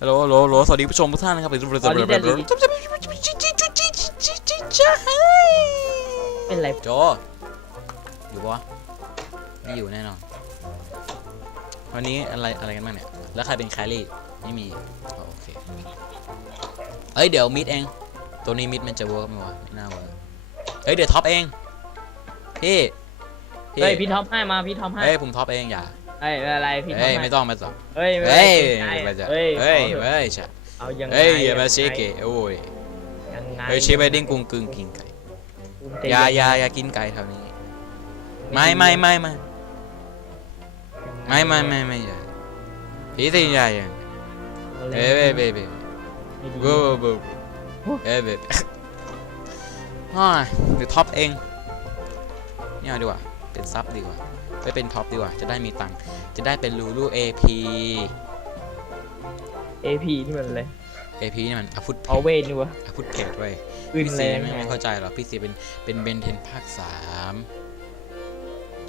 ฮัลโหลฮัลโหลฮัลโหลสวัสดีผู้ชมทุกท่านนะครับตอนนี้เดลี่เป็นไรโจอยู่ปะวะไม่อยู่แน่นอน วันนี้อะไรอะไรกันบ้างเนี่ย แล้วใครเป็นแครี่ ไม่มีอ๋อโอเคเอ้ย เดี๋ยวมิดเอง ตัวนี้มิดมันจะเวิร์กไหมวะไม่น่าเวิร์กเฮ้ย เดี๋ยวท็อปเอง พี่พี่เฮ้ย พี่ท็อปให้มา พี่ท็อปให้ เฮ้ย ผมท็อปเองอย่า เฮ้ยไม่เป็นไรพี่ท็อปเฮ้ยให้ไม่ต้องไม่ต้องเฮ้ยไม่เฮ้ยเป็นไรไม่จะเฮ้ยเฮ้ยขอเถอะเฮ้ยใช่เอายังไงเฮ้ยอย่ามาเชเกะโอ้ยยังไงเฮ้ยชีไปดิ้งกุ้งกึ่งกินไก่เตะอย่าอย่าอย่ากินไก่แถวนี้ไม่ไม่ไม่ไม่ไม่ไม่ไม่ไม่อย่าพี่สิอย่าอย่าอาลเอ้ยเบ้เบ้เบ้ไม่ดีกูบูเอ้ยเบ้ฮ่าหรือท็อปเองเนี่ยดีกว่าเป็นซับดีกว่า ไปเป็นท็อปดีกว่า จะได้มีตังค์จะได้เป็นลูลูเอพีเอพีนี่มันอะไรเอพีนี่มันอพุทเอาเวทนี่วะอพุทเพจเว้ยอื่นพี่เลซียไม่ไม่เข้าใจหรอกพี่ซีเป็นเป็นเบนเทนภาคสาม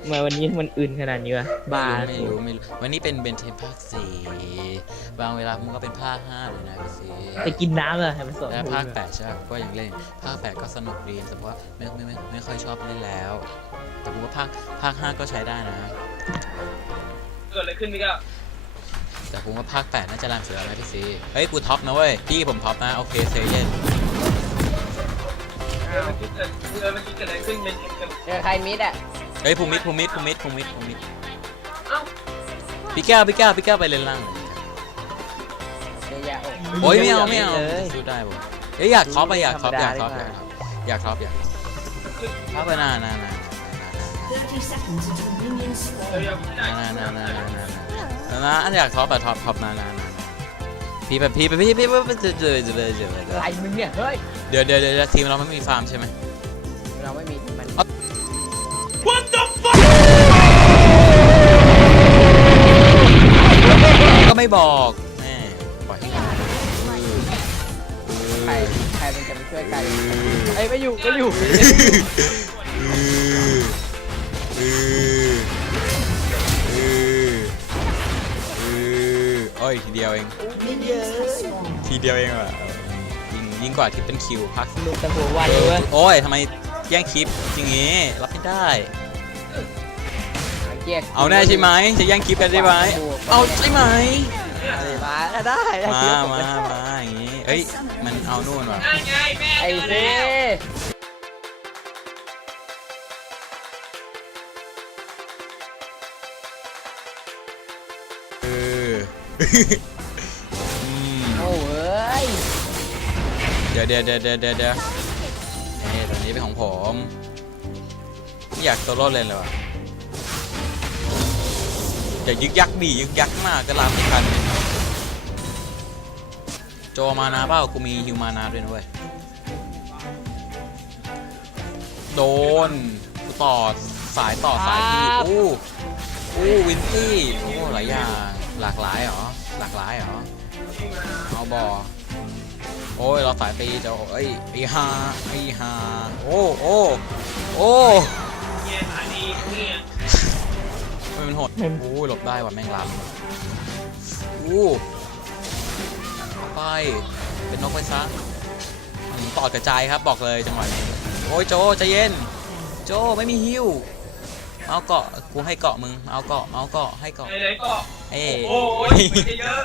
ทำไมวันนี้มันอื่นขนาดนี้วะบ้าไม่รู้ไม่รู้ วันนี้เป็นเบนเทนภาคสี่บางเวลามันก็เป็นภาคห้าเลยนะพี่ซีจะกินน้ำเหรอให้มันสดและภาคแปดใช่ไหมก็ยังเล่น ภาคแปดก็สนุกดีแต่ว่าไม่ไม่ไม่ไม่ค่อยชอบเล่นแล้ว แต่ผมว่าภาคภาคห้าก็ใช้ได้นะ เกิดอะไรขึ้นพี่ก้าแต่ผมว่าภาคแปดน่าจะรำเสือนะพี่ซีเฮ้ยกูท็อปนะเว้ยพี่ผมท็อปนะโอเคเซเยนเออเมื่อกี้เกิดเออเมื่อกี้เกิดอะไรขึ้นเป็นเป็นเจอใครมิดอะ เฮ้ยภูมิดภูมิดภูมิดภูมิดภูมิดเอ้าพี่แก้วพี่แก้วพี่แก้วไปเล่นล่างเลยเจอยาโอ้ยไม่เอาไม่เอาเลยสู้ได้ผมเอ้ยอยากท็อปไปอยากท็อปอยากท็อปอยากท็อปอยากท็อปอยากท็อปท็อปไปนานนานนาน30 seconds until minions เดี๋ยว spawn. เดี๋ยวพี่ได้นานนานนานนานนานนานอยากท็อปแบบท็อปท็อปนานนานนานพี่แบบพี่แบบพี่พี่พี่เจอเจอเจอเจอเจออะไรมึงเนี่ยเฮ้ยเดี๋ยวเดี๋ยวเดี๋ยวทีมเราไม่มีฟาร์มใช่ไหมเราไม่มีมัน ไม่บอกแม่ปล่อยให้ใครใครมันจะมาช่วยกันไอ้ยไม่อยู่ไม่อยู่โอ้ยทีเดียวเอง Minions have spawned. ทีเดียวเองอะยิงยิงกว่าที่เป็นคิวพัก ลูกตะหัววันเลยเว้ยโอ้ยทำไมแย่งคลิปจริงงี้ รับไม่ได้ เกียร์เอาแน่ใช่ไหมจะแย่งคลิปกันใช่ไหมเอาใช่ไหมมาก็ได้ได้มาเกียร์มามาอย่างงี้เอ้ยมันเอานู่นว่ะได้ไงแม่ไอ้เจอเซ่แล้วเอออืมโอ้ยเดี๋ยวเดี๋ยวเดี๋ยวเดี๋ยวเดี๋ยวเดี๋ยวเอ้ยตัวนี้เป็นของผมไม่อยากโซโล่เลยเลยวะ อย่ายึกยักดิยึกยักมากก็ลามไม่ทันโจมานาเปล่ากูมีฮิวมานาด้วยนะเว้ยโดนกูต่อสายต่อสายพี่อู้อู้วินตี้โอ้หลายอย่างหลากหลายเหรอหลากหลายเหรอเอาบอโอ้ยเราสายตีจะเอ้ยไอ้ฮาไอ้ฮาโอ้โอ้โอ้ เงี้ยสายดีเนี่ยไม่มันโหดโอ้ยหลบได้ว่ะแม่งล้ำอู้ไป เป็นนกไปซะอืมต่อกระจายครับบอกเลยจังหวะนี้ โอ้ยโจใจเย็น โจไม่มีฮิวเอาเกาะกูให้เกาะมึง เอาเกาะเอาเกาะให้เกาะไหนๆก็เอ้โอ้ยมันจะเยอะ